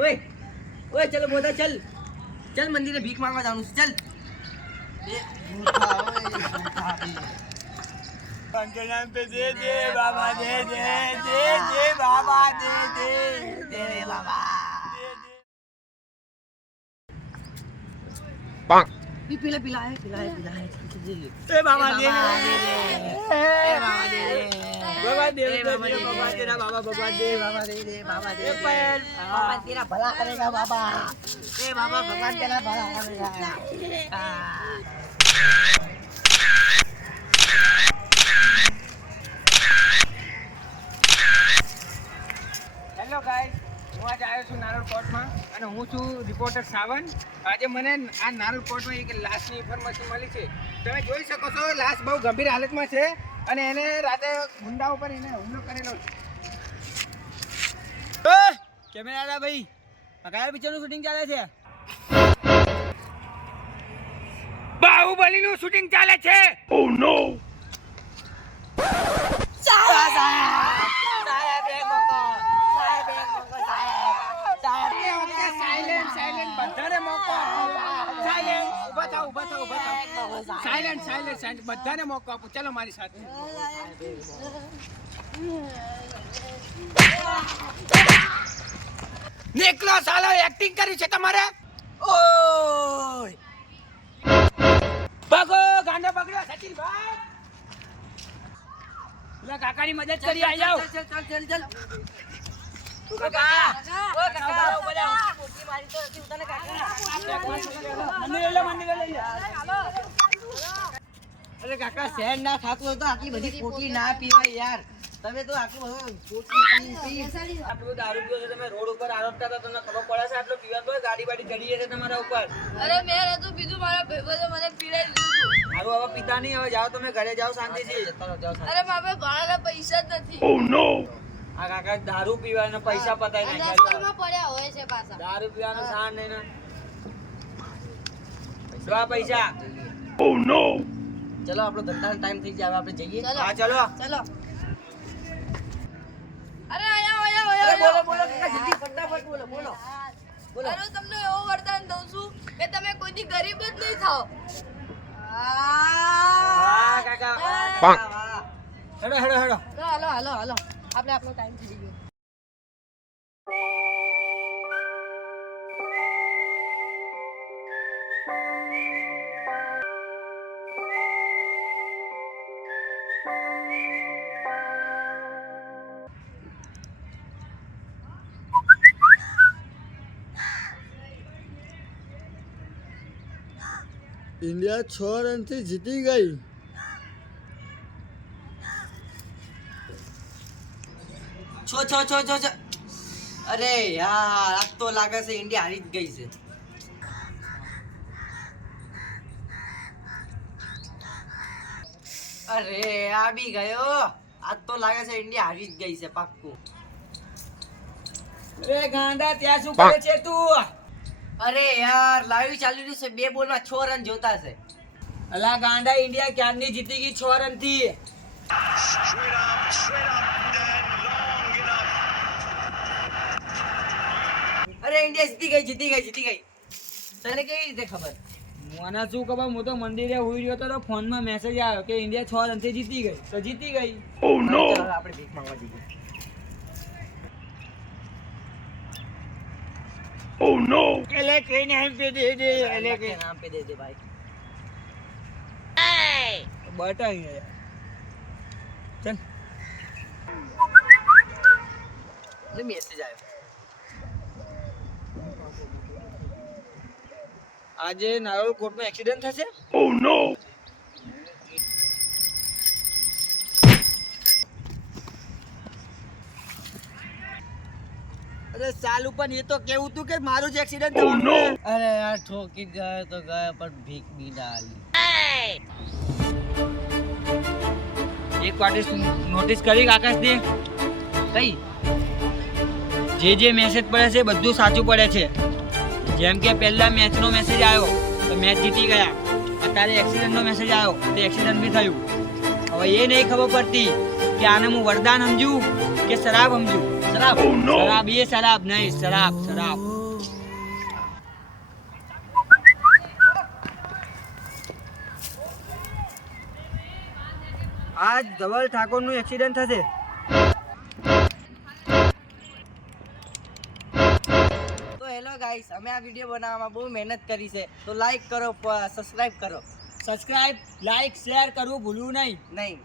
ओए ओए चलो बोधा चल चल मंदिर में भीख मांगवा जाऊं चल ये भूखा पंके नाम पे दे दे बाबा दे दे दे दे बाबा दे दे दे बाबा पांक ये पिला है ए बाबा दे दे ए बाबा दे दे बाबा दे दे बाबा तेरा बाबा दे बाबा तेरा भला करेगा बाबा ए बाबा भगवान तेरा भला करेगा હેલો ગાઈસ હું આજ આવ્યો છું નારોલ કોર્ટમાં અને હું છું રિપોર્ટર સાવન આજે મને આ નારોલ કોર્ટમાં એક લાશની ઇન્ફોર્મેશન મળી છે તમે જોઈ શકો છો લાશ બહુ ગંભીર હાલતમાં છે અને એને રાતે ગુંડા ઉપર એને હુમલો કરેલો છે કેમેરા ભાઈ કયા પિક્ચરનું શૂટિંગ ચાલે છે બાહુબલીનું શૂટિંગ ચાલે છે ઓ નો બધાને મોકો આપો ચાલો મારી સાથે નીકળો સાલો એક્ટિંગ કરી છે તમારે ઓય ભાગો ગાંડો પકડ્યો સચિન ભાઈ લે કાકાની મદદ કરી આઈ જાવ चल કાકા ઓ કાકા ઉભા જાવ મોટી મારી તો હતી ઉતાને કાકા અરે કાકા શેર ના ખાતું હોય તો આટલી બધી કોટી ના પીવાય યાર તમે તો આટલું બધું કોટી પી આટલું દારૂ પીઓ છો તમે રોડ ઉપર આરોપતા તો તમને ખબર પડે છે આટલો પીવા તો ગાડી બાડી ચડી જશે તમારા ઉપર અરે મેં નતું પીધું મારા ભાઈબંધે મને પીડાઈ દીધું હારું હવે પિતા નહીં હવે જાઓ તમે ઘરે જાઓ શાંતિથી અરે મારા ભાડા પૈસા જ નથી આ કાકા દારૂ પીવાના પૈસા પતાઈ નાખ્યા દફતરમાં પડ્યા હોય છે પાછા દારૂ પીવાનો સાર નહીં ને દો પૈસા ચલો ચલો આપણો ધંધાનો ટાઈમ થઈ જાય હવે આપણે જઈએ ચલો. હા ચલો અરે આયા અરે બોલો બોલો કાકા જલ્દી ફટાફટ બોલો બોલો બોલો અરે તમને એવો વરદાન દઉં છું કે તમે કોઈથી ગરીબ જ નહીં થાઓ વાહ કાકા વાહ હેડો હાલો આપણે આપણો ટાઈમ થઈ ગયો इंडिया 6 रन से जीती गई। छो अरे यार अब तो लागे से इंडिया हारी જ ગઈ છે अरे आ भी गयो आज तो लागे से इंडिया हारी જ ગઈ છે પાક્કું રે ગાંડા ત્યાં શું કરે છે તું અરે યાર લાઈવ ચાલી રહ્યું છે બે બોલમાં 6 રન જોતા છે અલા ગાંડા ઇન્ડિયા ક્યારની જીતી ગઈ 6 રન થી અરે ઇન્ડિયા જીતી ગઈ તને કેવી રીતે ખબર મને શું ખબર હું તો મંદિરે હુઈ રહ્યો તો ફોનમાં મેસેજ આવ્યો કે ઇન્ડિયા 6 રન થી જીતી ગઈ તો જીતી ગઈ ઓ નો આપણે ભીખ માંગવા જઈએ Oh no! एले के नाम पे दे दे एले के नाम पे दे दे भाई बटा ही है चल ये मैसेज आयो आज नारोल कोर्ट में एक्सीडेंट થશે Oh no! अरे साल ऊपर ये तो केવું તું કે મારું જ એક્સિડન્ટ થવાનું છે અરે યાર ઠોકી ગયો તો ગયો પણ ભીખ બી ડાલી એક વાતે નોટિસ કરી આકાશ દે કઈ જે મેસેજ પડે છે બધું સાચું પડે છે જેમ કે પહેલા મેચનો મેસેજ આવ્યો તો મેચ જીતી ગયા અત્યારે એક્સિડન્ટનો મેસેજ આવ્યો તો એક્સિડન્ટ બી થયું હવે એ નહીં ખબર પડતી કે આને હું વરદાન સમજું કે શરાબ સમજું શરાબ શરાબ એ શરાબ નહીં શરાબ શરાબ આજ ધવલ ઠાકોરનું એક્સિડન્ટ થશે. તો હેલો ગાઈસ, અમે આ વિડીયો બનાવવામાં બહુ મહેનત કરી છે, તો લાઈક કરો, સબસ્ક્રાઇબ કરો. સબસ્ક્રાઇબ, લાઈક, શેર કરવું ભૂલવું નહીં.